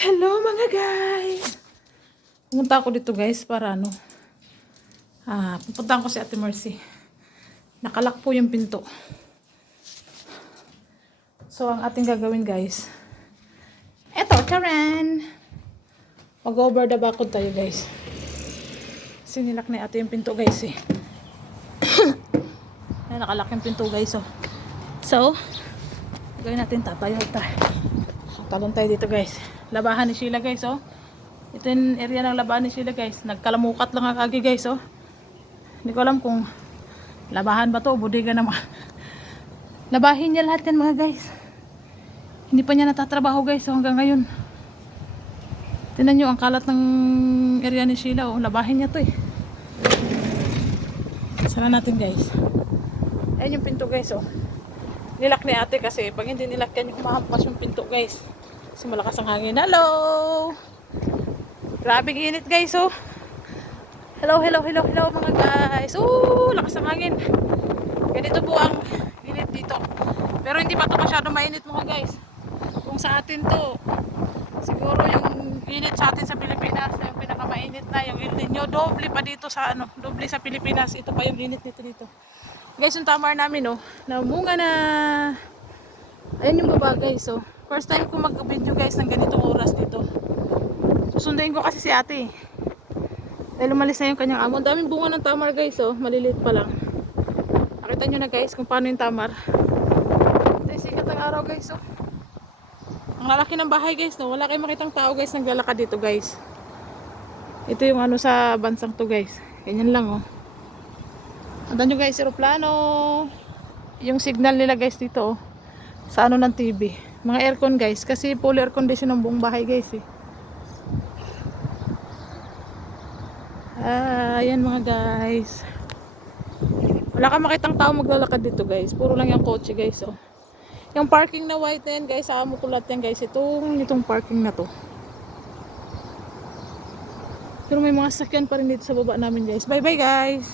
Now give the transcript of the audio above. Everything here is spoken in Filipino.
Hello mga guys! Pumunta ako dito guys para pupuntahan ko si Ate Mercy. Nakalak po yung pinto. So ang ating gagawin guys, eto, charan! Mag-over the backwood tayo guys. Sinilak ni ate yung pinto guys eh. Nakalak yung pinto guys oh. So, gawin natin tatayo tayo. Talon tayo dito guys. Labahan ni Sheila guys oh. Ito yung area ng labahan ni Sheila guys. Nagkalamukat lang ang agi guys oh. Hindi ko alam kung labahan ba to o bodega naman. Labahin niya lahat yan mga guys. Hindi pa niya natatrabaho guys oh, hanggang ngayon. Tingnan nyo ang kalat ng area ni Sheila oh. Labahin niya to eh. Sara natin guys. Ayan yung pinto guys oh. Nilak ni ate kasi pag hindi nilak yan, humahampas yung pinto guys. Kasi malakas ang hangin. Hello! Grabe init guys oh. Hello mga guys. Lakas ang hangin. Ganito po ang init dito. Pero hindi pa ito masyado mainit mga guys. Kung sa atin to, siguro yung init sa atin sa Pilipinas, yung pinakamainit na, yung El Nino, doble pa dito sa doble sa Pilipinas. Ito pa yung init dito. Guys, yung tamar namin namunga na. Ayan yung baba guys oh. First time ko mag-video guys ng ganitong oras dito. Susunduin ko kasi si ate. Dahil umalis na yung kanyang amo. Daming bunga ng tamar guys oh. Maliliit pa lang. Nakita nyo na guys kung paano yung tamar. Ito yung sikat ng araw guys oh. Ang lalaki ng bahay guys no. Wala kayong makitang tao guys naglalakad dito guys. Ito yung sa bansang to guys. Ganyan lang oh. Andan nyo guys, aeroplano. Yung signal nila guys dito oh. Sa ng TV. Mga aircon guys. Kasi full air condition ng buong bahay guys eh. Ayan mga guys. Wala ka makitang tao maglalakad dito guys. Puro lang yung kotse guys oh. Yung parking na white na yan guys. Amo ko lahat yan guys. Itong parking na to. Pero may mga sakyan pa rin dito sa baba namin guys. Bye bye guys.